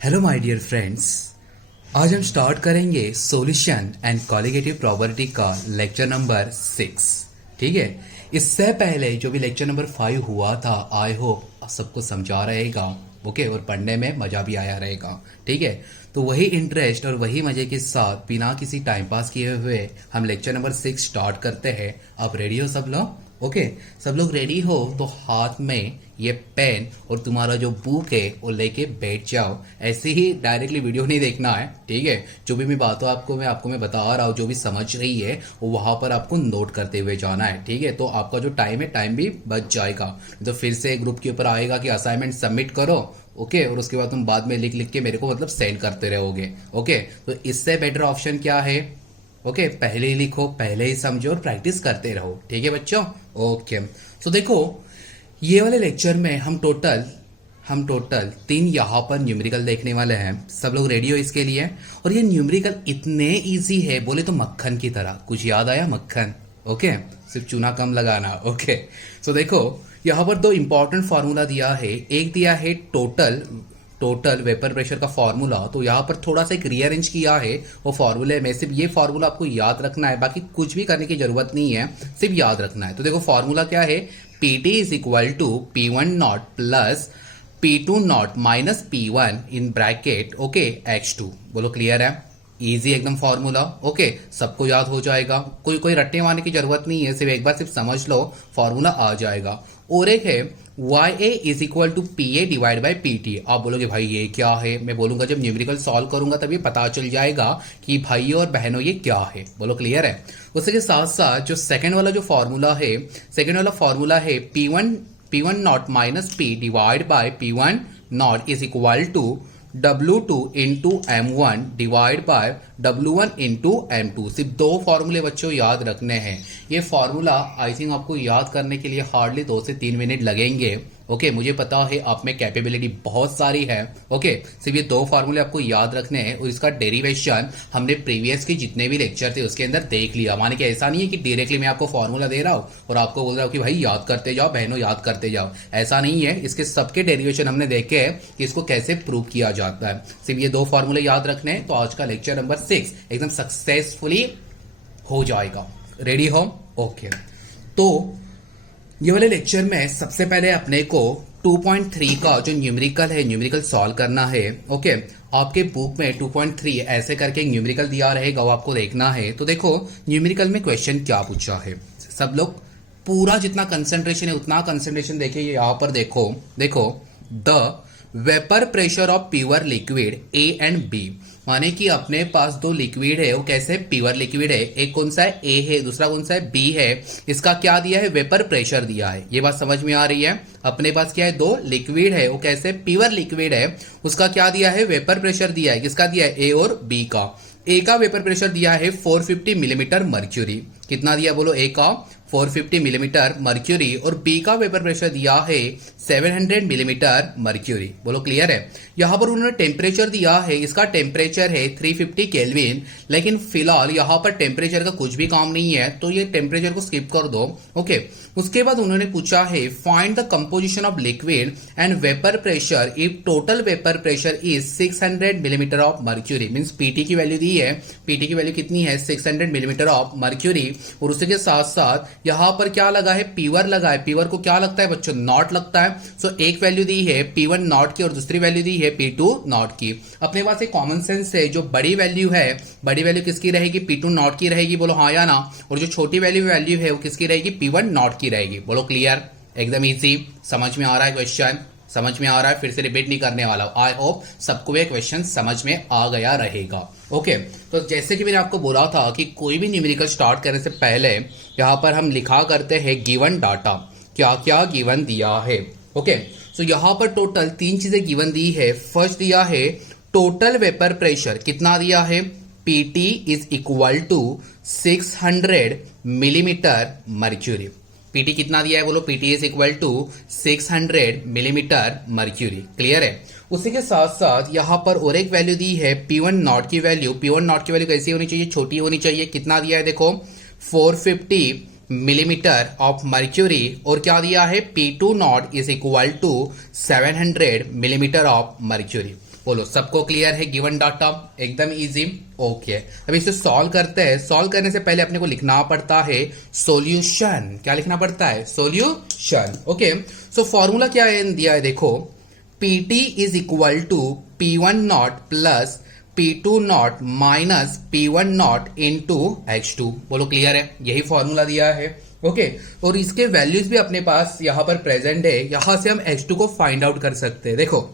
Hello my dear friends. आज हम start करेंगे सॉल्यूशन एंड कॉलिगेटिव प्रॉपर्टी का लेक्चर नंबर 6। ठीक है, इससे पहले जो भी लेक्चर नंबर 5 हुआ था, आई होप सबको समझा रहेगा। ओके, और पढ़ने में मजा भी आया रहेगा। ठीक है, तो वही इंटरेस्ट और वही मजे के साथ बिना किसी टाइम पास किए हुए हम लेक्चर नंबर 6 स्टार्ट करते हैं। आप रेडी हो सब लोग? ओके, सब लोग रेडी हो तो हाथ में ये पेन और तुम्हारा जो बुक है वो लेके बैठ जाओ। ऐसे ही डायरेक्टली वीडियो नहीं देखना है। ठीक है, जो भी मैं बातों आपको मैं बता रहा हूँ, जो भी समझ रही है वो वहां पर आपको नोट करते हुए जाना है। ठीक है, तो आपका जो टाइम है टाइम भी बच जाएगा। तो फिर से ग्रुप के ऊपर आएगा कि असाइनमेंट सबमिट करो। ओके, और उसके बाद तुम बाद में लिख लिख के मेरे को मतलब सेंड करते रहोगे। ओके, तो इससे बेटर ऑप्शन क्या है? ओके, पहले ही लिखो, पहले ही समझो और प्रैक्टिस करते रहो। ठीक है बच्चों? ओके, तो देखो ये वाले लेक्चर में हम टोटल 3 यहाँ पर न्यूमेरिकल देखने वाले हैं। सब लोग रेडी हो इसके लिए? और ये न्यूमेरिकल इतने इजी है, बोले तो मक्खन की तरह। कुछ याद आया? मक्खन। ओके, सिर्फ चूना कम लगाना। ओके, तो देखो यहाँ पर 2 इंपॉर्टेंट फार्मूला दिया है। एक दिया है टोटल वेपर प्रेशर का फॉर्मूला। तो यहाँ पर थोड़ा सा एक रीअरेंज किया है वो फॉर्मूले में। सिर्फ ये फॉर्मूला आपको याद रखना है, बाकी कुछ भी करने की जरूरत नहीं है, सिर्फ याद रखना है। तो देखो फॉर्मूला क्या है? Pt is equal to P1 not plus P2 not minus P1 in bracket. Okay, X2। बोलो क्लियर है? इजी एकदम फॉर्मूला। ओके, सबको याद हो जाएगा, कोई रट्टे मारने की जरूरत नहीं है, सिर्फ एक बार सिर्फ समझ लो, फॉर्मूला आ जाएगा। और एक है YA is equal to PA divide by PT। आप बोलोगे भाई ये क्या है? मैं बोलूंगा जब न्यूमेरिकल सॉल्व करूंगा तभी पता चल जाएगा कि भाइयों और बहनों ये क्या है। बोलो क्लियर है? उसके साथ साथ जो सेकंड वाला फॉर्मूला है P1 not minus P divide by P1 not is equal to W2 into M1 divide by W1 into M2। सिर्फ 2 फॉर्मूले बच्चों याद रखने हैं। ये फॉर्मूला आई थिंक आपको याद करने के लिए हार्डली 2 से 3 मिनट लगेंगे। ओके, मुझे पता है आप में कैपेबिलिटी बहुत सारी है। ओके, सिर्फ ये 2 फार्मूले आपको याद रखने हैं और इसका डेरिवेशन हमने प्रीवियस के जितने भी लेक्चर थे उसके अंदर देख लिया। माने कि ऐसा नहीं है कि डायरेक्टली मैं आपको फॉर्मूला दे रहा हूं और आपको बोल रहा हूं कि भाई याद करते जाओ, बहनों याद करते जाओ। ऐसा नहीं है, इसके सबके डेरिवेशन हमने देखे हैं कि इसको कैसे प्रूव किया जाता है। सिर्फ ये 2 फार्मूले याद रखने हैं, तो आज का लेक्चर नंबर 6 एकदम सक्सेसफुली हो जाएगा। रेडी हो? ओके, तो ये वाले लेक्चर में सबसे पहले अपने को 2.3 का जो न्यूमेरिकल सॉल्व करना है। ओके, आपके बुक में 2.3 ऐसे करके न्यूमेरिकल दिया रहेगा, वो आपको देखना है। तो देखो न्यूमेरिकल में क्वेश्चन क्या पूछा है। सब लोग पूरा जितना कंसंट्रेशन है उतना कंसंट्रेशन देखिए। यहाँ पर देखो the vapour pressure of pure liquid A and B। माने कि अपने पास 2 लिक्विड है, वो कैसे प्योर लिक्विड है। एक कौन सा है? A है, दूसरा कौन सा है? B है। इसका क्या दिया है? वेपर प्रेशर दिया है। ये बात समझ में आ रही है? अपने पास क्या है? 2 लिक्विड है, वो कैसे प्योर लिक्विड है, उसका क्या दिया है? वेपर प्रेशर दिया है। किसका दिया है? A और B का। A का वेपर प्रेशर दिया है 450 मिलीमीटर मर्क्यूरी। कितना दिया बोलो? A का 450 मिलीमीटर मर्क्यूरी और B का वेपर प्रेशर दिया है 700 मिलीमीटर मर्क्यूरी। बोलो क्लियर है? यहां पर उन्होंने टेम्परेचर दिया है, इसका टेम्परेचर है 350 केल्विन, लेकिन फिलहाल यहां पर टेम्परेचर का कुछ भी काम नहीं है, तो ये टेम्परेचर को स्किप कर दो। ओके, उसके बाद उन्होंने पूछा है find the composition of liquid and vapour pressure if total vapour pressure is 600 millimetre of mercury. Means PT की वैल्यू दी है, PT की वैल्यू कितनी है? 600 मिलीमीटर ऑफ मर्क्यूरी। और उसके साथ साथ यहां पर क्या लगा है? पीवर लगा है। पीवर को क्या लगता है बच्चों? नॉट लगता है। सो एक वैल्यू दी है P1 नॉट की और दूसरी वैल्यू दी है P2 नॉट की। अपने पास एक कॉमन सेंस है, जो बड़ी वैल्यू है, बड़ी वैल्यू किसकी रहेगी? P2 नॉट की रहेगी। बोलो हाँ या ना? और जो छोटी वैल्यू है वो किसकी रहेगी? P1 नॉट की रहेगी। बोलो क्लियर? एकदम इजी। समझ में आ रहा है क्वेश्चन? समझ में आ रहा है? फिर से रिपीट नहीं करने वाला। आई होप सबको ये क्वेश्चन समझ में आ गया रहेगा। ओके, तो जैसे कि मैंने आपको बोला था कि कोई भी न्यूमेरिकल स्टार्ट करने से पहले यहां पर हम लिखा करते हैं गिवन डाटा, क्या क्या गिवन दिया है। ओके, तो यहां पर टोटल 3 चीजें गिवन दी है। फर्स्ट दिया है टोटल वेपर प्रेशर। कितना दिया है? PT is equal to 600 millimetre mercury. PT कितना दिया है बोलो? PT is equal to 600 millimetre mercury. Clear है? उसी के साथ साथ यहां पर और एक वैल्यू दी है P1 नॉट की वैल्यू। P1 नॉट की वैल्यू कैसी होनी चाहिए? छोटी होनी चाहिए। कितना दिया है देखो? 450 मिलीमीटर ऑफ मर्क्यूरी। और क्या दिया है? P2 not is equal to 700 millimetre of mercury. बोलो सबको क्लियर है गिवन डाटा, एकदम इजी। ओके, अब इसे सॉल्व करते हैं। सॉल्व करने से पहले अपने को लिखना पड़ता है सॉल्यूशन। क्या लिखना पड़ता है? सॉल्यूशन। ओके, सो फॉर्मूला क्या है दिया है, देखो PT is equal to P1 not plus P2 not minus P1 not into H2। बोलो क्लियर है? यही फॉर्मूला दिया है। ओके, और इसके वैल्यूज भी अपने पास यहां पर प्रेजेंट है। यहां से हम H2 को फाइंड आउट कर सकते हैं। देखो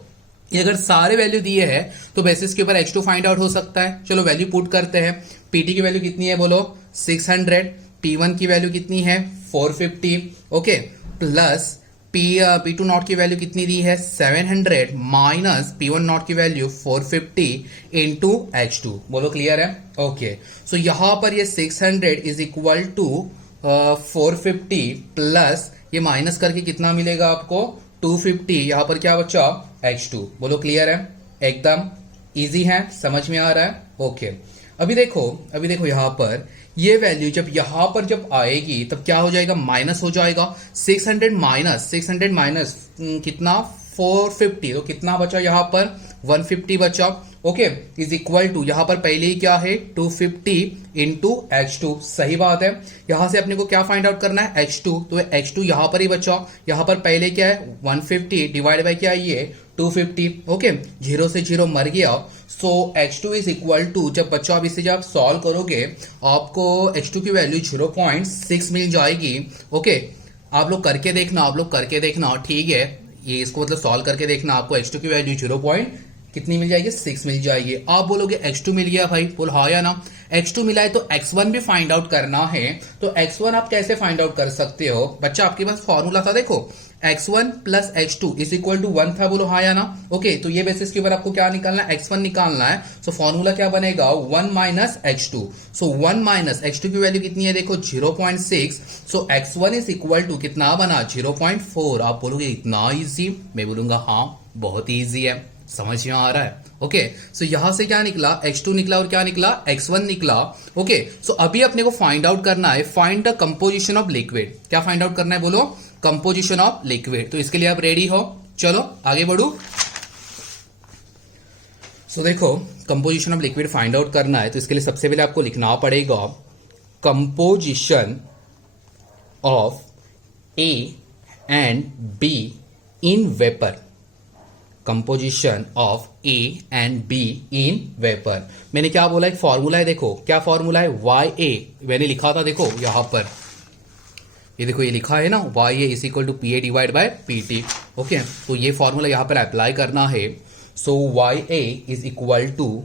ये अगर सारे वैल्यू दिए हैं तो बेसिस के ऊपर H2 फाइंड आउट हो सकता है। चलो वैल्यू पुट करते हैं। PT की वैल्यू कितनी है बोलो? 600। P1 की वैल्यू कितनी है? 450। ओके, प्लस P2 नॉट की वैल्यू कितनी दी है? 700 माइनस P1 नॉट की वैल्यू 450 इंटू H2। बोलो क्लियर है? ओके, सो यहां पर ये 600 इज इक्वल टू 450 प्लस ये माइनस करके कितना मिलेगा आपको? 250। यहां पर क्या बचा? H2। बोलो क्लियर है? एकदम इजी है, समझ में आ रहा है? ओके, अभी देखो यहां पर ये वैल्यू जब आएगी तब क्या हो जाएगा? माइनस हो जाएगा। 600 माइनस कितना? 450। तो कितना बचा यहां पर? 150 बचा। ओके, इज इक्वल टू यहां पर पहले ही क्या है? 250 इंटू H2। सही बात है। यहां से अपने को क्या फाइंड आउट करना है? H2। तो H2 यहां पर ही बचा। यहां पर पहले क्या है? 150 डिवाइड बाय क्या है? ये 250। ओके, 0 से 0 मर गया। सो H2 इज इक्वल टू, जब बच्चों आप इसे जब सॉल्व करोगे आपको H2 की वैल्यू 0.6 मिल जाएगी। ओके, आप लोग करके देखना, ठीक है? ये इसको मतलब सॉल्व करके देखना, आपको H2 की वैल्यू 0. कितनी मिल जाएगी? 6 मिल जाएगी। आप बोलोगे X2 मिल गया भाई, बोल हाँ या ना? X2 मिला है तो X1 भी फाइंड आउट करना है। तो X1 आप कैसे फाइंड आउट कर सकते हो? बच्चा आपके पास फॉर्मूला था, देखो X1 plus H2 is equal to 1 था। बोलो हाँ या ना? ओके, तो ये बेसिस के ऊपर आपको क्या निकालना है? X1 निकालना है। सो फॉर्मूला क्या बनेगा? 1 माइनस H2। सो 1 माइनस H2 की वैल्यू कितनी है? देखो 0.6। सो X1 इज इक्वल टू कितना बना? 0.4। आप बोलोगे इतना इजी? मैं बोलूंगा हाँ बहुत इजी है, समझ में आ रहा है? ओके, सो यहां से क्या निकला? X2 निकला और क्या निकला? X1 निकला। ओके, सो अभी अपने को फाइंड आउट करना है, find the composition of liquid. क्या फाइंड आउट करना है बोलो? Composition of liquid. तो इसके लिए आप रेडी हो? चलो आगे बढ़ू। सो देखो composition of liquid find out करना है तो इसके लिए सबसे पहले आपको लिखना पड़ेगा composition of A and B in vapour. Composition of A and B in vapour. मैंने क्या बोला? एक फॉर्मूला है, देखो क्या फॉर्मूला है? YA मैंने लिखा था, देखो यहां पर ये देखो ये लिखा है ना, YA is equal to PA divide by PT। Okay, तो ये फॉर्मूला यहां पर अप्लाई करना है। So YA is equal to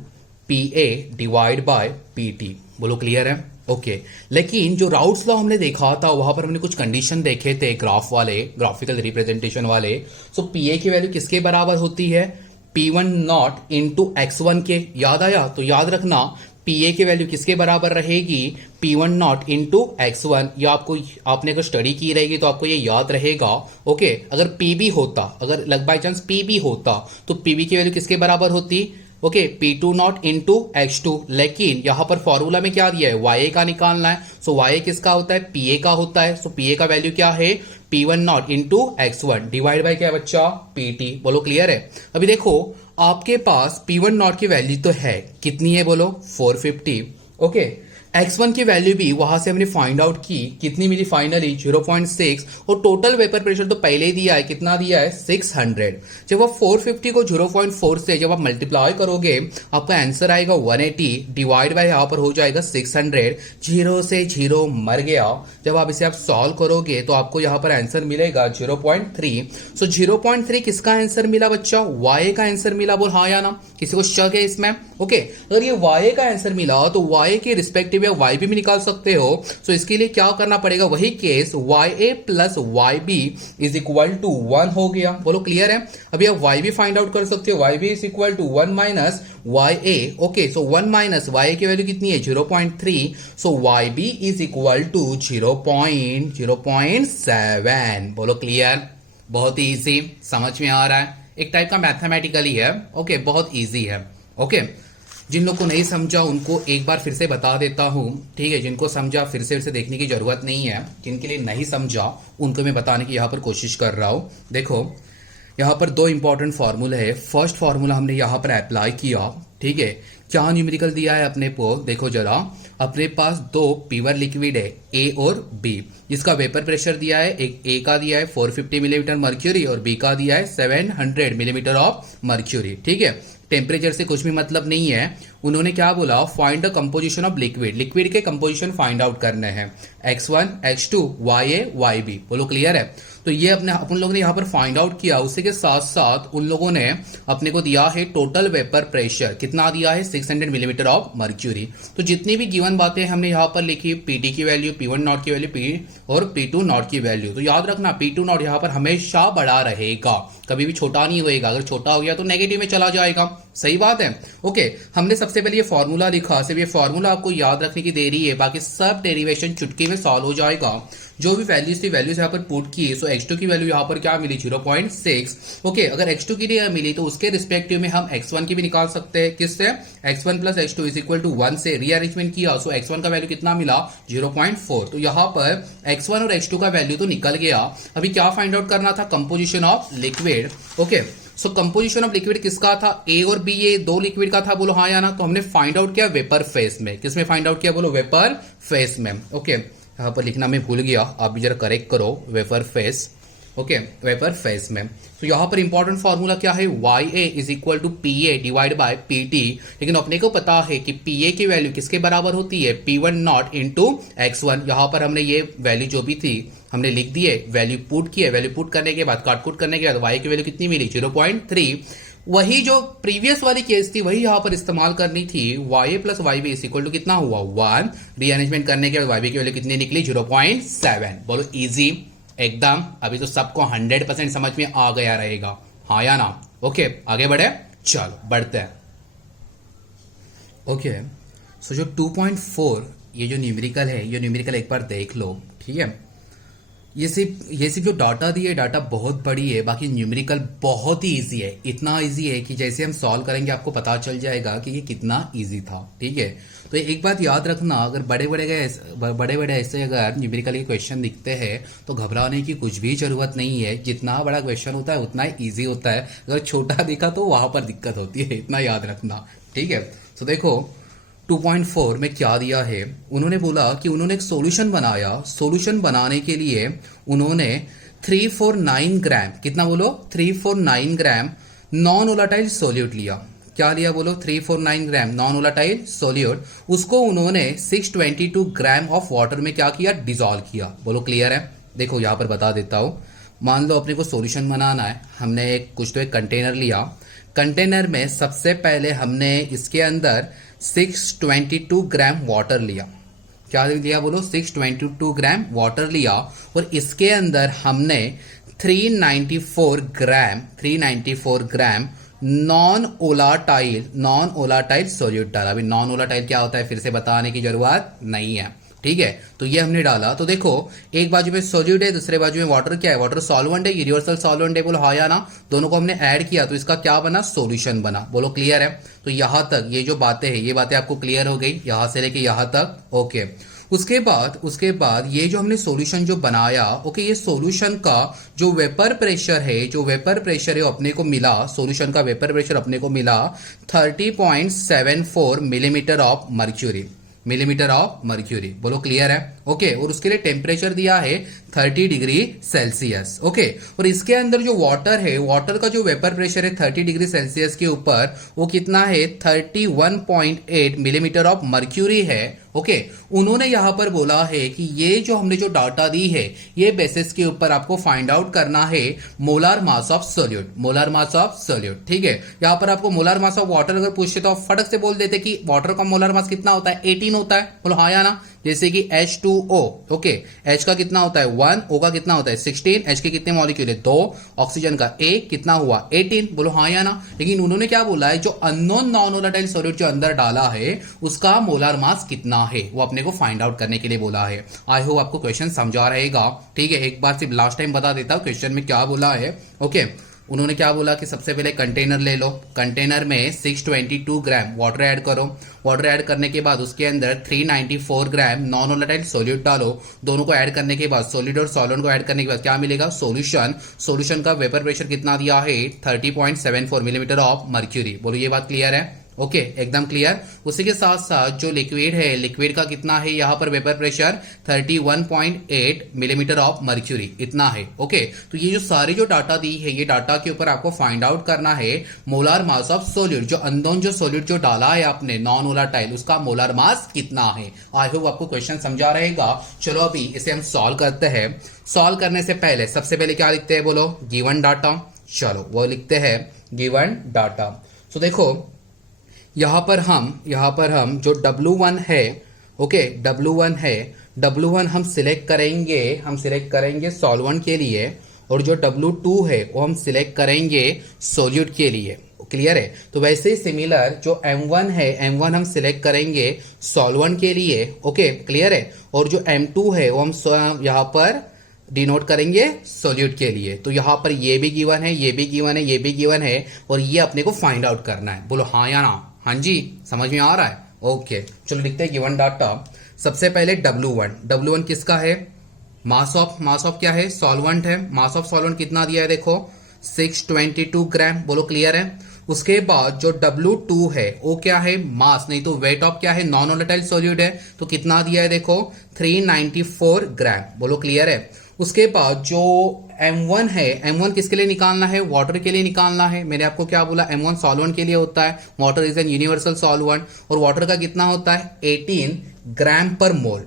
PA divide by PT। बोलो क्लियर है? ओके, लेकिन जो राउट्स लॉ हमने देखा था वहां पर हमने कुछ कंडीशन देखे थे, ग्राफ वाले, ग्राफिकल रिप्रेजेंटेशन वाले। सो PA की वैल्यू किसके बराबर होती है? P1 नॉट इंटू X1 के। याद आया? तो याद रखना PA की वैल्यू किसके बराबर रहेगी? P1 not into X1। ये आपने अगर स्टडी की रहेगी तो आपको ये याद रहेगा। ओके, अगर PB होता, अगर बाई चांस PB होता तो PB की वैल्यू किसके बराबर होती? Okay, P2 not into X2। लेकिन यहां पर फॉर्मूला में क्या दिया है? YA का निकालना है। सो YA किसका होता है? PA का होता है। सो PA का वैल्यू क्या है? P1 not into X1 divide by क्या बच्चा? PT। बोलो क्लियर है? अभी देखो आपके पास P1 नॉट की वैल्यू तो है, कितनी है बोलो? 450। ओके, X1 की वैल्यू भी वहां से हमने फाइंड आउट की, कितनी मिली फाइनली? 0.6। और टोटल वेपर प्रेशर तो पहले ही दिया है, कितना दिया है? 600। जब आप 450 को 0.4 से जब आप मल्टीप्लाई करोगे आपका आंसर आएगा 180 डिवाइड बाय यहां पर हो जाएगा 600। 0 से 0 मर गया। जब आप इसे आप सॉल्व करोगे तो आपको यहां पर आंसर मिलेगा 0.3। सो 0.3 किसका आंसर मिला बच्चा? YA का आंसर मिला। बोल हाँ या ना? किसी को शक है इसमें? ओके, अगर ये YA का आंसर मिला तो YA के रिस्पेक्टिव या YB भी निकाल सकते हो। सो इसके लिए क्या करना पड़ेगा? वही case YA plus YB is equal to 1 हो गया। बोलो क्लियर है? अभी आप YB फाइंड आउट कर सकते हो। YB is equal to 1 minus YA। Okay, so 1 minus YA की वैल्यू कितनी है? 0.3। So YB is equal to 0.7। बोलो क्लियर? बहुत ही इजी, समझ में आ रहा है? एक टाइप का मैथमेटिकली है। ओके, बहुत इजी है। ओके, जिन लोग को नहीं समझा उनको एक बार फिर से बता देता हूं, ठीक है? जिनको समझा फिर से देखने की जरूरत नहीं है। जिनके लिए नहीं समझा उनको मैं बताने की यहां पर कोशिश कर रहा हूं। देखो यहाँ पर दो इंपॉर्टेंट फार्मूला है। फर्स्ट फार्मूला हमने यहाँ पर अप्लाई किया, ठीक है। क्या न्यूमेरिकल दिया है अपने को, देखो जरा। अपने पास दो प्योर लिक्विड है, ए और बी। इसका वेपर प्रेशर दिया है, एक ए का दिया है 450 मिलीमीटर मर्क्यूरी और बी का दिया है 700 मिलीमीटर ऑफ मर्क्यूरी, ठीक है। टेम्परेचर से कुछ भी मतलब नहीं है। उन्होंने क्या बोला, find the composition of liquid, liquid के कंपोजिशन फाइंड आउट करने हैं, x1 x2 ya yb। बोलो क्लियर है। तो ये अपन लोगों ने यहाँ पर फाइंड आउट किया। उसी के साथ साथ उन लोगों ने अपने को दिया है टोटल वेपर प्रेशर, कितना दिया है 600 मिलीमीटर ऑफ मर्क्यूरी। तो जितनी भी गिवन बातें हमने यहाँ पर लिखी, पीटी की वैल्यू, P1 नॉट की वैल्यू, पी और P2 नॉट की वैल्यू, तो याद रखना P2 नॉट यहाँ पर हमेशा बड़ा रहेगा, कभी भी छोटा नहीं होएगा। अगर छोटा हो गया तो नेगेटिव में चला जाएगा, सही बात है। ओके, हमने सबसे पहले ये फॉर्मूला लिखा, सिर्फ ये फॉर्मूला आपको याद रखने की देरी है, बाकी सब डेरिवेशन चुटकी में सॉल्व हो जाएगा। जो भी वैल्यूज थी वैल्यूज यहाँ पर पुट की, सो x2 की वैल्यू यहाँ पर क्या मिली 0.6। ओके, अगर x2 की लिए मिली तो उसके रिस्पेक्टिव में हम x1 की भी निकाल सकते हैं। किससे, x1 plus x2 is equal to 1 से रीअरेंजमेंट किया, सो x1 का वैल्यू कितना मिला 0.4। तो यहाँ पर x1 और x2 का वैल्यू तो निकल गया। अभी क्या फाइंड आउट करना था, composition of liquid. Okay, so composition of liquid किसका था, ए और बी, ये दो लिक्विड का था, बोलो हाँ या ना। तो हमने फाइंड आउट किया वेपर फेस में, किसमें फाइंड आउट किया, बोलो वेपर फेस में। ओके, यहाँ पर लिखना मैं भूल गया, आप भी जरा करेक्ट करो, vapour phase. Okay, vapour phase में। तो यहाँ पर इंपॉर्टेंट फॉर्मूला क्या है, YA is equal to PA divide by PT। लेकिन अपने को पता है कि PA की वैल्यू किसके बराबर होती है, P1 नॉट इंटू x1। यहाँ पर हमने ये वैल्यू जो भी थी हमने लिख दी है, वैल्यू पुट की है। वैल्यू पुट करने के बाद, काट कुट करने के बाद y की वैल्यू कितनी मिली 0.3। वही जो प्रीवियस वाली केस थी वही यहां पर इस्तेमाल करनी थी। YA plus YB is equal to कितना हुआ 1। रीअरेंजमेंट करने के बाद YB की वैल्यू कितनी निकली 0.7। बोलो इजी एकदम। अभी तो सबको 100% समझ में आ गया रहेगा, हाँ या ना। ओके, आगे बढ़े, चलो बढ़ते हैं। ओके, सो जो 2.4 ये जो न्यूमेरिकल है, ये न्यूमेरिकल एक बार देख लो, ठीक है। ये सिर्फ जो डाटा दी है, डाटा बहुत बड़ी है, बाकी न्यूमेरिकल बहुत ही इजी है। इतना इजी है कि जैसे हम सॉल्व करेंगे आपको पता चल जाएगा कि ये कितना इजी था, ठीक है। तो एक बात याद रखना, अगर बड़े बड़े ऐसे अगर न्यूमेरिकल के क्वेश्चन दिखते हैं तो घबराने की कुछ भी जरूरत नहीं है। जितना बड़ा क्वेश्चन होता है उतना ही ईजी होता है, अगर छोटा दिखा तो वहां पर दिक्कत होती है, इतना याद रखना, ठीक है। तो देखो 2.4 में क्या दिया है, उन्होंने बोला कि उन्होंने एक सॉल्यूशन बनाया। सॉल्यूशन बनाने के लिए उन्होंने 349 ग्राम, कितना बोलो 349 ग्राम नॉन वोलेटाइल सोल्यूट लिया। क्या लिया बोलो, 349 ग्राम नॉन वोलेटाइल सोल्यूट। उसको उन्होंने 622 ग्राम ऑफ वाटर में क्या किया, डिसॉल्व किया। बोलो क्लियर है। देखो यहाँ पर बता देता हूं, मान लो अपने को सॉल्यूशन बनाना है, हमने एक कंटेनर लिया। कंटेनर में सबसे पहले हमने इसके अंदर 622 ग्राम वाटर लिया। क्या लिया बोलो, 622 ग्राम वाटर लिया और इसके अंदर हमने 394 ग्राम नॉन ओलाटाइल सोल्यूट डाला। अभी नॉन ओलाटाइल क्या होता है फिर से बताने की जरूरत नहीं है, ठीक है। तो ये हमने डाला। तो देखो एक बाजू में सोल्यूट है, दूसरे बाजू में वाटर क्या है, वाटर सॉल्वेंट है, यूनिवर्सल सॉल्वेंट है, बोलो हाँ या ना। दोनों को हमने ऐड किया तो इसका क्या बना, सॉल्यूशन बना। बोलो क्लियर है। तो यहां तक ये जो बातें हैं, ये बातें आपको क्लियर हो गई, यहां से लेके यहां तक। ओके, उसके बाद ये जो हमने सॉल्यूशन जो बनाया, ओके, ये सॉल्यूशन का जो वेपर प्रेशर है, अपने को मिला, सॉल्यूशन का वेपर प्रेशर अपने को मिला 30.74 मिलीमीटर ऑफ मर्क्यूरी। बोलो क्लियर है। ओके, और उसके लिए टेम्परेचर दिया है 30 डिग्री सेल्सियस। ओके, और इसके अंदर जो वाटर है, वाटर का जो वेपर प्रेशर है 30 डिग्री सेल्सियस के ऊपर, वो कितना है 31.8 मिलीमीटर ऑफ मर्क्यूरी है। ओके, उन्होंने यहां पर बोला है कि ये जो हमने जो डाटा दी है, ये बेसिस के ऊपर आपको फाइंड आउट करना है मोलार मास ऑफ सोल्यूट, ठीक है। यहां पर आपको मोलार मास ऑफ वाटर अगर पूछते तो आप फटक से बोल देते कि वाटर का मोलार मास कितना होता है, 18 होता है। बोलो हाँ या ना। जैसे कि H2O, ओके, H का कितना होता है 1, O का कितना होता है 16, H के कितने मॉलिक्यूल है 2, ऑक्सीजन का A कितना हुआ 18। बोलो हाँ या ना। लेकिन उन्होंने क्या बोला है, जो अननोन नॉन वोलेटाइल सॉल्यूट जो अंदर डाला है उसका मोलार मास कितना है, वो अपने को फाइंड आउट करने के लिए बोला है। आई होप आपको क्वेश्चन समझा रहेगा, ठीक है। एक बार सिर्फ लास्ट टाइम बता देता हूं क्वेश्चन में क्या बोला है। ओके, उन्होंने क्या बोला कि सबसे पहले कंटेनर ले लो, कंटेनर में 622 ग्राम वाटर ऐड करो, वाटर ऐड करने के बाद उसके अंदर 394 ग्राम नॉन वोलेटाइल सॉल्यूट डालो। दोनों को ऐड करने के बाद, सॉलिड और सॉल्वेंट को ऐड करने के बाद क्या मिलेगा? सॉल्यूशन। सॉल्यूशन का वेपर प्रेशर कितना दिया है? 30.74 मिलीमीटर ऑफ मर्क्यूरी। बोलो ये बात क्लियर है? ओके, एकदम क्लियर। उसी के साथ साथ जो लिक्विड है, लिक्विड का कितना है यहाँ पर vapour pressure? 31.8 millimetre of mercury, इतना है। ओके, तो ये जो सारी जो डाटा दी है, ये डाटा के ऊपर आपको फाइंड आउट करना है मोलार मास ऑफ सॉल्यूट। जो अननोन जो सॉल्यूट जो डाला है आपने नॉन वोलेटाइल, उसका मोलार मास कितना है। आई होप आपको क्वेश्चन समझा रहेगा। चलो अभी इसे हम सॉल्व करते हैं। सॉल्व करने से पहले सबसे पहले क्या लिखते हैं? बोलो गिवन डाटा। चलो वो लिखते हैं गिवन डाटा। तो देखो यहां पर हम जो W1 है, ओके, W1 है, W1 हम सिलेक्ट करेंगे सॉल्वेंट के लिए, और जो W2 है वो हम सिलेक्ट करेंगे सॉल्यूट के लिए। क्लियर है? तो वैसे ही सिमिलर जो M1 है, M1 हम सिलेक्ट करेंगे सॉल्वेंट के लिए। ओके, क्लियर है? और जो M2 है वो हम यहां पर डिनोट करेंगे सॉल्यूट के लिए। तो यहां पर ये भी गिवन है, ये भी गिवन है, ये भी गिवन है, और ये अपने को फाइंड आउट करना है। बोलो हाँ या ना? हाँ जी, समझ में आ रहा है? ओके, चलो लिखते हैं गिवन डाटा। सबसे पहले W1 किसका है? मास ऑफ क्या है? सॉल्वेंट है। मास ऑफ सॉल्वेंट कितना दिया है? देखो 622 ग्राम। बोलो क्लियर है? उसके बाद जो W2 है वो क्या है? मास, नहीं तो वेट ऑफ क्या है? नॉन वोलेटाइल सॉल्यूट है, तो कितना दिया है? देखो 394 ग्राम। बोलो क्लियर है? उसके बाद जो M1 है, M1 किसके लिए निकालना है? वाटर के लिए निकालना है। मैंने आपको क्या बोला? M1 सॉल्वेंट के लिए होता है, water is an universal solvent, और वाटर का कितना होता है? 18 ग्राम पर मोल।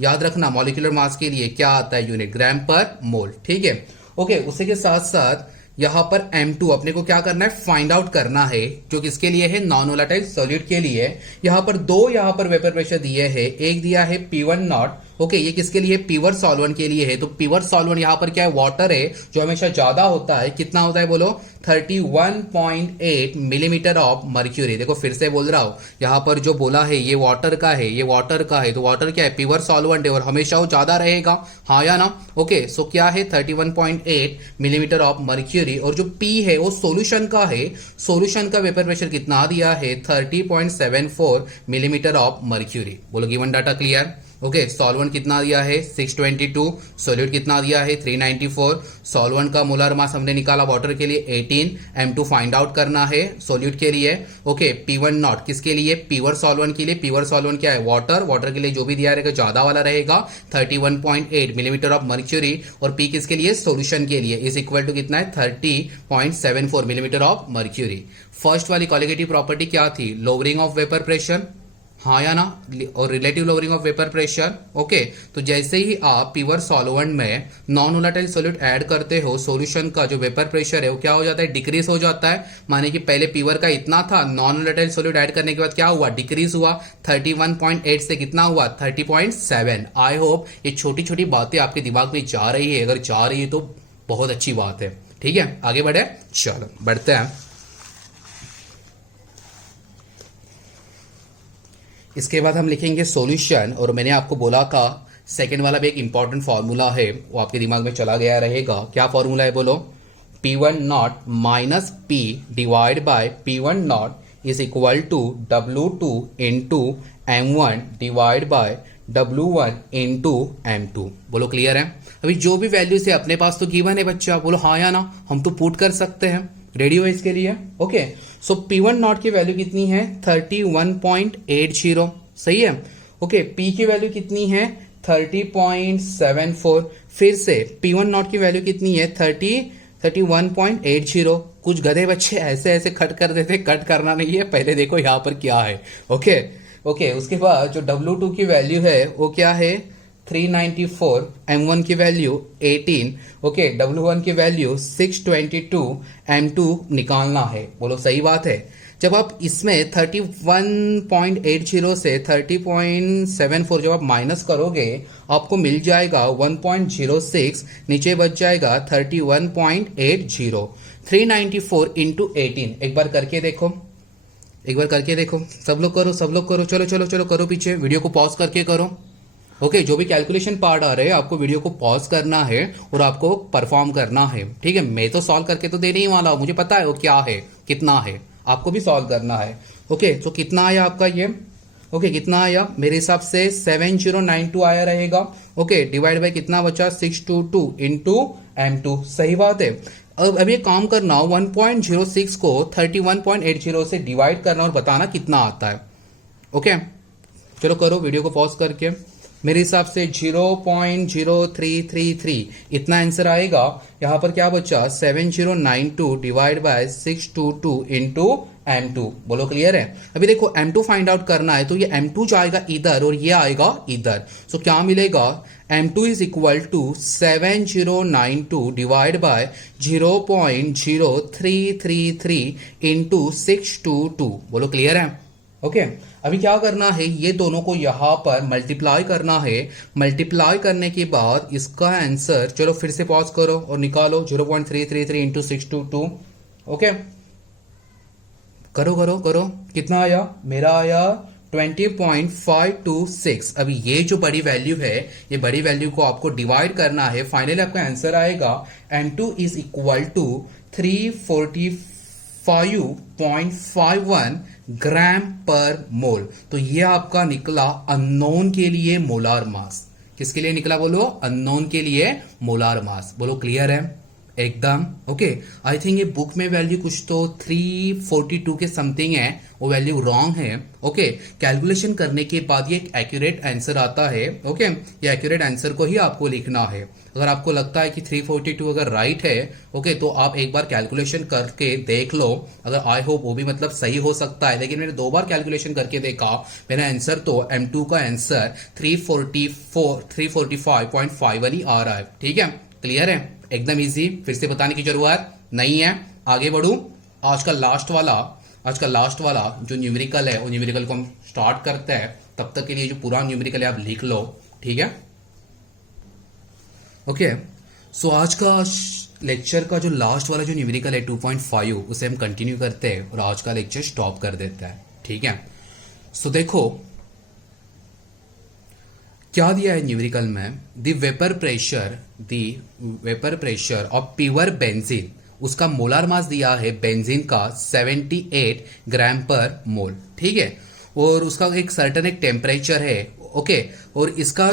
याद रखना मॉलिक्यूलर मास के लिए क्या आता है? यूनिट, ग्राम पर मोल। ठीक है? ओके, उसी के साथ साथ यहां पर M2 अपने को क्या करना है? फाइंड आउट करना है, जो किसके लिए है? नॉन वोलेटाइल सॉल्यूट के लिए। यहां पर दो वेपर प्रेशर दिए हैं। एक दिया है P1 नॉट, ओके, ये किसके लिए? प्योर सॉल्वेंट के लिए है। तो प्योर सॉल्वेंट यहां पर क्या है? वाटर है, जो हमेशा ज्यादा होता है। कितना होता है? बोलो 31.8 मिलीमीटर ऑफ मर्क्यूरी। देखो फिर से बोल रहा हूं, यहां पर जो बोला है ये वाटर का है, ये वाटर का है, तो वाटर क्या है? प्योर सॉल्वेंट है, और हमेशा वो ज्यादा रहेगा। हाँ या ना? ओके, सो क्या है? 31.8 मिलीमीटर ऑफ मर्क्यूरी। और जो P है वो सोल्यूशन का है। सोल्यूशन का वेपर प्रेशर कितना दिया है? 30.74 मिलीमीटर ऑफ मर्क्यूरी। बोलो given data clear? Okay, solvent कितना दिया है? 622, सॉल्यूट कितना दिया है? 394। सॉल्वेंट का मोलर मास हमने निकाला वाटर के लिए 18, M2 फाइंड आउट करना है सॉल्यूट के लिए। ओके, P1 नॉट किसके लिए? प्योर सॉल्वेंट के लिए। प्योर सॉल्वेंट क्या है? वाटर। वाटर के लिए जो भी दिया रहेगा ज्यादा वाला रहेगा, 31.8 मिलीमीटर ऑफ मर्क्यूरी। और P किसके लिए? सॉल्यूशन के लिए, इज इक्वल टू कितना है? 30.74 मिलीमीटर ऑफ मर्क्यूरी। फर्स्ट वाली कॉलिगेटिव प्रॉपर्टी क्या थी? Lowering of vapour pressure. हाँ या ना? और relative lowering of vapour pressure. Okay, तो जैसे ही आप प्योर सॉल्वेंट में नॉन वोलेटाइल सॉल्यूट ऐड करते हो, सॉल्यूशन का जो वेपर प्रेशर है वो क्या हो जाता है? डिक्रीज हो जाता है। माने कि पहले प्योर का इतना था, नॉन वोलेटाइल सॉल्यूट ऐड करने के बाद क्या हुआ? डिक्रीज हुआ। 31.8 से कितना हुआ? 30.7। आई होप ये छोटी छोटी बातें आपके दिमाग में जा रही है। अगर जा रही है तो बहुत अच्छी बात है। ठीक है, आगे बढ़े? चलो बढ़ते हैं। इसके बाद हम लिखेंगे सॉल्यूशन, और मैंने आपको बोला था सेकंड वाला भी एक इंपॉर्टेंट फॉर्मूला है, वो आपके दिमाग में चला गया रहेगा। क्या फॉर्मूला है? बोलो P1 not minus P divide by P1 not is equal to W2 into M1 divide by W1 into M2। बोलो क्लियर है? अभी जो भी वैल्यूज है अपने पास तो गिवन है बच्चा। बोलो हाँ या ना? हम तो पुट कर सकते हैं। रेडी हो इसके लिए? ओके, सो P1 नॉट की वैल्यू कितनी है? 31.80। सही है? ओके, P की वैल्यू कितनी है? 30.74। फिर से P1 नॉट की वैल्यू कितनी है? 31.80। कुछ गधे बच्चे ऐसे ऐसे कट कर देते, कट करना नहीं है, पहले देखो यहां पर क्या है। ओके, उसके बाद जो W2 की वैल्यू है वो क्या है? 394, M1 की वैल्यू 18, ओके, W1 की वैल्यू 622, M2 निकालना है। बोलो सही बात है? जब आप इसमें 31.80 से 30.74 जब आप माइनस करोगे, आपको मिल जाएगा 1.06, नीचे बच जाएगा 31.80। 394 इंटू 18, एक बार करके देखो, सब लोग करो, चलो करो पीछे, वीडियो को पॉज करके करो। ओके, जो भी कैलकुलेशन पार्ट आ रहे हैं आपको वीडियो को पॉज करना है और आपको परफॉर्म करना है, ठीक है। मैं तो सॉल्व करके तो देने ही वाला हूं, मुझे पता है वो क्या है कितना है, आपको भी सॉल्व करना है। ओके, तो कितना आया आपका ये? ओके, कितना आया? मेरे हिसाब से 7092 आया रहेगा। ओके, डिवाइड बाय कितना बचा? 622 इंटू M2, सही बात है। अब ये काम करना, 1.06 को 31.80 से डिवाइड करना और बताना कितना आता है। ओके, चलो करो वीडियो को पॉज करके। मेरे हिसाब से 0.0333 इतना आंसर आएगा। यहां पर क्या बचा? 7092 डिवाइड बाय 622 इंटू M2। बोलो क्लियर है? अभी देखो M2 फाइंड आउट करना है तो ये M2 जाएगा इधर और ये आएगा इधर। सो क्या मिलेगा? M2 is equal to 7092 divide by 0.0333 into 622। बोलो क्लियर है? ओके, अभी क्या करना है, ये दोनों को यहां पर मल्टीप्लाई करना है। मल्टीप्लाई करने के बाद इसका आंसर, चलो फिर से पॉज करो और निकालो 0.333 इंटू 622। ओके, करो करो करो, कितना आया? मेरा आया 20.526। अभी ये जो बड़ी वैल्यू है, ये बड़ी वैल्यू को आपको डिवाइड करना है। फाइनली आपका आंसर आएगा M2 इज इक्वल टू 345.51 ग्राम पर मोल। तो ये आपका निकला अननोन के लिए मोलार मास। किसके लिए निकला बोलो? अननोन के लिए मोलार मास। बोलो क्लियर है? एकदम ओके। आई थिंक ये बुक में वैल्यू कुछ तो 342 के समथिंग है, वो वैल्यू रॉन्ग है। ओके, कैलकुलेशन करने के बाद ये एक्यूरेट आंसर आता है। ओके, ये एक्यूरेट आंसर को ही आपको लिखना है। अगर आपको लगता है कि 342 अगर राइट है, ओके, तो आप एक बार कैलकुलेशन करके देख लो। अगर आई होप वो भी मतलब सही हो सकता है, लेकिन मैंने 2 बार कैलकुलेशन करके देखा, मेरा आंसर तो M2 का आंसर 345.51 ही आ रहा है। ठीक है, क्लियर है? एकदम इजी, फिर से बताने की जरूरत नहीं है। आगे बढ़ू। आज का लास्ट वाला जो न्यूमेरिकल है, वो न्यूमेरिकल को हम स्टार्ट करते हैं। तब तक के लिए जो पूरा न्यूमेरिकल है आप लिख लो, ठीक है? ओके, सो आज का लेक्चर का जो लास्ट वाला जो न्यूमेरिकल है 2.5, उसे हम कंटिन्यू करते हैं और आज का लेक्चर स्टॉप कर देते हैं, ठीक है? सो देखो क्या दिया है न्यूमेरिकल में। The vapour pressure of pure benzene, उसका मोलार मास दिया है बेंजीन का 78 ग्राम पर मोल, ठीक है? और उसका एक सर्टेन एक टेम्परेचर है। ओके, और इसका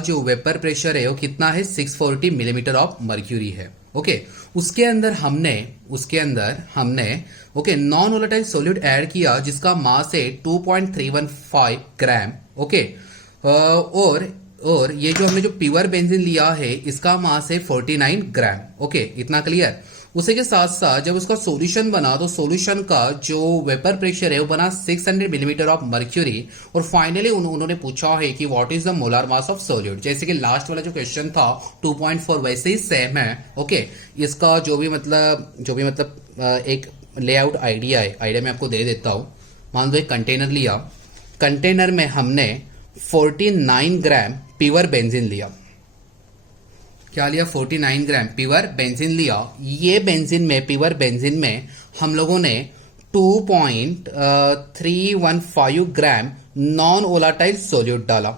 जो वेपर प्रेशर है वो कितना है? 640 मिलीमीटर ऑफ मर्क्यूरी है। ओके, उसके अंदर हमने okay non volatile solute add किया जिसका मास है 2.315 ग्राम। ओके, और ये जो हमने जो प्योर बेंजीन लिया है इसका मास है 49 ग्राम। ओके, इतना क्लियर? उसी के साथ साथ जब उसका सॉल्यूशन बना तो सॉल्यूशन का जो वेपर प्रेशर है वो बना 600 मिलीमीटर ऑफ मर्क्यूरी। और फाइनली उन्होंने पूछा है कि what is the molar mass of solute. जैसे कि लास्ट वाला जो क्वेश्चन था 2.4 वैसे ही सेम है। ओके, इसका जो भी मतलब एक लेआउट आइडिया मैं आपको दे देता हूं। मान लो एक कंटेनर लिया, कंटेनर में हमने 49 ग्राम प्योर बेंजीन लिया। क्या लिया? 49 ग्राम प्योर बेंजीन लिया। ये प्योर बेंजीन में हम लोगों ने 2.315 ग्राम नॉन वोलेटाइल सॉल्यूट डाला।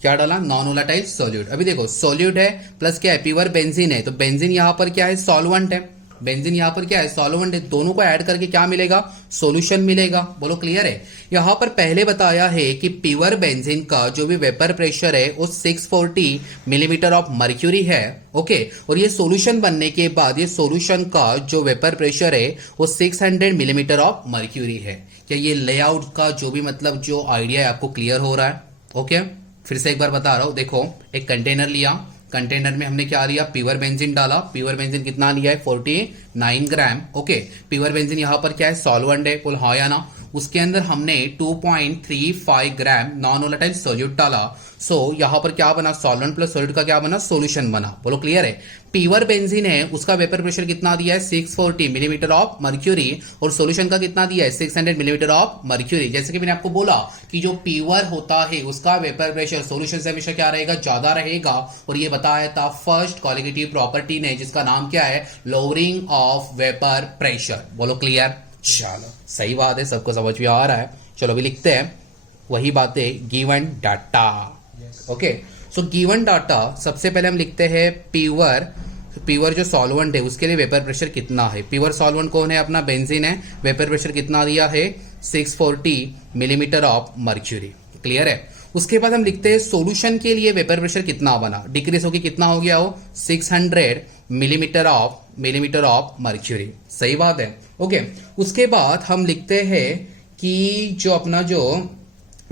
क्या डाला? Non volatile solute. अभी देखो सॉल्यूट है प्लस क्या है? प्योर बेंजीन है, तो बेंजीन यहां पर क्या है? सॉल्वेंट है। सॉल्वेंट है। दोनों को ऐड करके क्या मिलेगा? सॉल्यूशन मिलेगा। बोलो क्लियर है? यहां पर पहले बताया है कि प्योर बेंजीन का जो भी वेपर प्रेशर है वो 640 मिलीमीटर ऑफ मर्क्यूरी है। ओके, और ये सॉल्यूशन बनने के बाद ये सॉल्यूशन का जो वेपर प्रेशर है वो 600 मिलीमीटर ऑफ मर्क्यूरी है। क्या ये लेआउट का जो भी मतलब जो आइडिया है आपको क्लियर हो रहा है? ओके, फिर से एक बार बता रहा हूं। देखो एक कंटेनर लिया, कंटेनर में हमने क्या लिया? प्योर बेंजीन डाला। प्योर बेंजीन कितना लिया है? 49 ग्राम। ओके, प्योर बेंजीन यहां पर क्या है? सॉल्वेंट है। बोल हाँ या ना? उसके अंदर हमने 2.35 ग्राम नॉन वोलेटाइल सॉल्यूट डाला। सो यहां पर क्या बना? सॉल्वेंट प्लस सॉल्यूट का क्या बना? सॉल्यूशन बना। बोलो क्लियर है? प्योर बेंजीन है, उसका वेपर प्रेशर कितना दिया है? 640 मिलीमीटर ऑफ मर्क्यूरी, और सॉल्यूशन का कितना दिया है? 600 मिलीमीटर ऑफ मर्क्यूरी। जैसे कि मैंने आपको बोला कि जो प्योर होता है उसका वेपर प्रेशर सॉल्यूशन से हमेशा क्या रहेगा? ज्यादा रहेगा। और ये बताया था फर्स्ट कॉलिगेटिव प्रॉपर्टी ने, जिसका नाम क्या है? Lowering of vapour pressure. बोलो क्लियर? चलो सही बात है, सबको समझ में आ रहा है। चलो अभी लिखते हैं वही बातें, given data. Okay, so given data सबसे पहले हम लिखते हैं प्योर जो सॉल्वेंट है उसके लिए वेपर प्रेशर कितना है। प्योर सॉल्वेंट कौन है? अपना बेंजीन है। वेपर प्रेशर कितना दिया है? 640 मिलीमीटर ऑफ मर्क्यूरी। क्लियर है? उसके बाद हम लिखते हैं सॉल्यूशन के लिए वेपर प्रेशर कितना बना, डिक्रीज होगी कितना हो गया हो? 600 मिलीमीटर ऑफ मर्क्यूरी। सही बात है। ओके, उसके बाद हम लिखते हैं कि जो अपना जो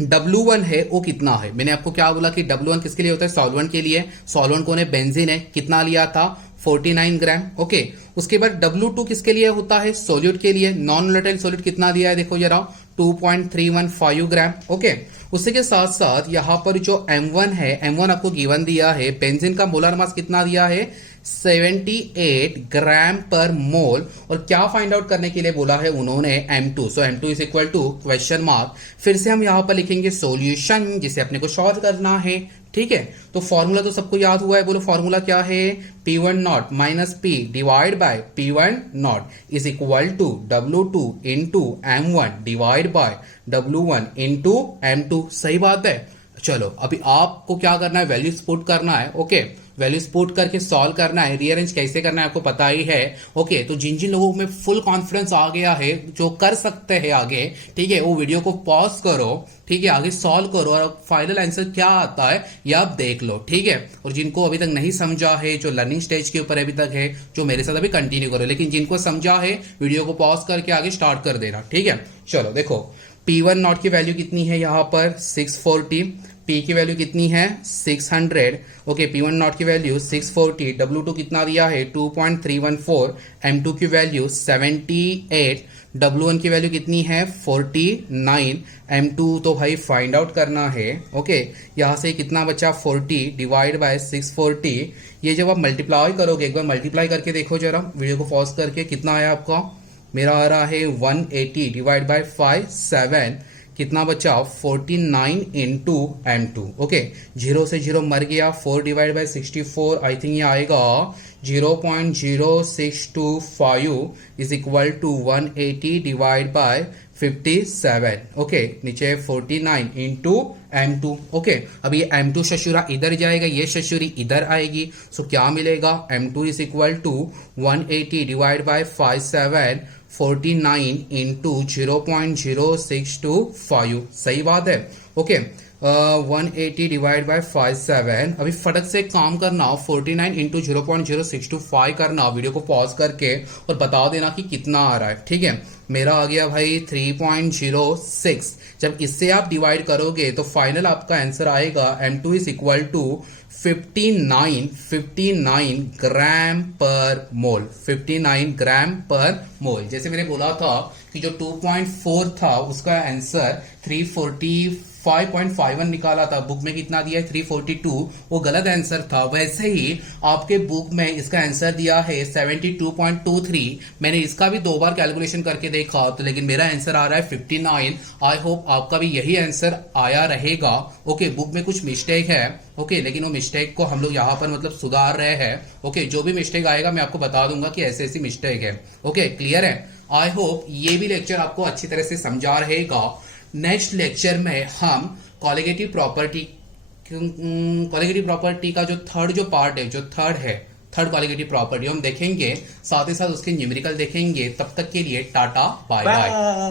W1 है वो कितना है। मैंने आपको क्या बोला कि W1 किसके लिए होता है? सॉल्वेंट के लिए। सॉल्वेंट कौन है? बेंजीन है। कितना लिया था? 49 ग्राम। ओके, उसके बाद W2 किसके लिए होता है? सोल्यूट के लिए। नॉन वोलेटाइल सोल्यूट कितना दिया है देखो जरा, 2.315 ग्राम। ओके, उसी के साथ साथ यहां पर जो M1 है, M1 आपको गिवन दिया है। बेंजीन का मोलर मास कितना दिया है? 78 ग्राम पर मोल। और क्या फाइंड आउट करने के लिए बोला है उन्होंने? M2। So M2 is equal to question mark. फिर से हम यहां पर लिखेंगे सॉल्यूशन, जिसे अपने को सॉल्व करना है। ठीक है, तो फॉर्मूला तो सबको याद हुआ है। बोलो फॉर्मूला क्या है? P1 not minus P divide by P1 not is equal to W2 into M1 divide by W1 into M2। सही बात है। चलो अभी आपको क्या करना है? वैल्यूज पुट करना है। ओके, वैल्यूज पुट करके सॉल्व करना है। रीअरेंज कैसे करना है आपको पता ही है। ओके, तो जिन जिन लोगों में फुल कॉन्फिडेंस आ गया है, जो कर सकते हैं आगे, ठीक है, वो वीडियो को पॉज करो। ठीक है, आगे सॉल्व करो और फाइनल आंसर क्या आता है ये आप देख लो। ठीक है, और जिनको अभी तक नहीं समझा है, जो लर्निंग स्टेज के ऊपर अभी तक है, जो मेरे साथ अभी कंटिन्यू करो, लेकिन जिनको समझा है वीडियो को पॉज करके आगे स्टार्ट कर देना। ठीक है, चलो देखो P1 नॉट की वैल्यू कितनी है यहां पर? 640। P की वैल्यू कितनी है? 600। ओके, P1 नॉट की वैल्यू 640। W2 कितना दिया है? 2.314। M2 की वैल्यू 78। W1 की वैल्यू कितनी है? 49। M2 तो भाई फाइंड आउट करना है। ओके, यहां से कितना बचा? 40 डिवाइड बाय 640। ये जब आप मल्टीप्लाई करोगे, एक बार मल्टीप्लाई करके देखो जरा, वीडियो को पॉज करके। कितना आया आपका? मेरा आ रहा है 180 डिवाइड बाय 5 7। कितना बचा? 49 इंटू M2। ओके, 0 से 0 मर गया। 4 डिवाइड बाय 64, आई थिंक ये आएगा 0.0625 is equal to 180 divide by 57। Okay, नीचे 49 इंटू M2। ओके, अब ये M2 शशुरा इधर जाएगा, ये शशुरी इधर आएगी। सो क्या मिलेगा? M2 is equal to 180 divide by 57 49 into 0.0625। सही बात है। Okay, 180 divide by 57। अभी फटक से काम करना, 49 इंटू 0.0625 करना, वीडियो को पॉज करके और बता देना कि कितना आ रहा है। ठीक है, मेरा आ गया भाई 3.06। जब इससे आप डिवाइड करोगे तो फाइनल आपका आंसर आएगा M2 इज इक्वल टू 59 ग्राम पर मोल। 59 ग्राम पर मोल। जैसे मैंने बोला था कि जो 2.4 था उसका आंसर 345.51 निकाला था। बुक में कितना दिया है? 342। वो गलत आंसर था। वैसे ही आपके बुक में इसका आंसर दिया है 72.23। मैंने इसका भी 2 बार कैलकुलेशन करके देखा तो, लेकिन मेरा आंसर आ रहा है 59। आई होप आपका भी यही आंसर आया रहेगा। ओके, बुक में कुछ मिस्टेक है। ओके, लेकिन वो मिस्टेक को हम लोग यहाँ पर मतलब सुधार रहे हैं। ओके, जो भी मिस्टेक आएगा मैं आपको बता दूंगा कि ऐसी ऐसी मिस्टेक है। ओके, क्लियर है? आई होप ये भी लेक्चर आपको अच्छी तरह से समझा रहेगा। नेक्स्ट लेक्चर में हम कॉलिगेटिव प्रॉपर्टी का जो थर्ड पार्ट है, जो थर्ड कॉलिगेटिव प्रॉपर्टी हम देखेंगे, साथ ही साथ उसके न्यूमेरिकल देखेंगे। तब तक के लिए टाटा, बाय बाय।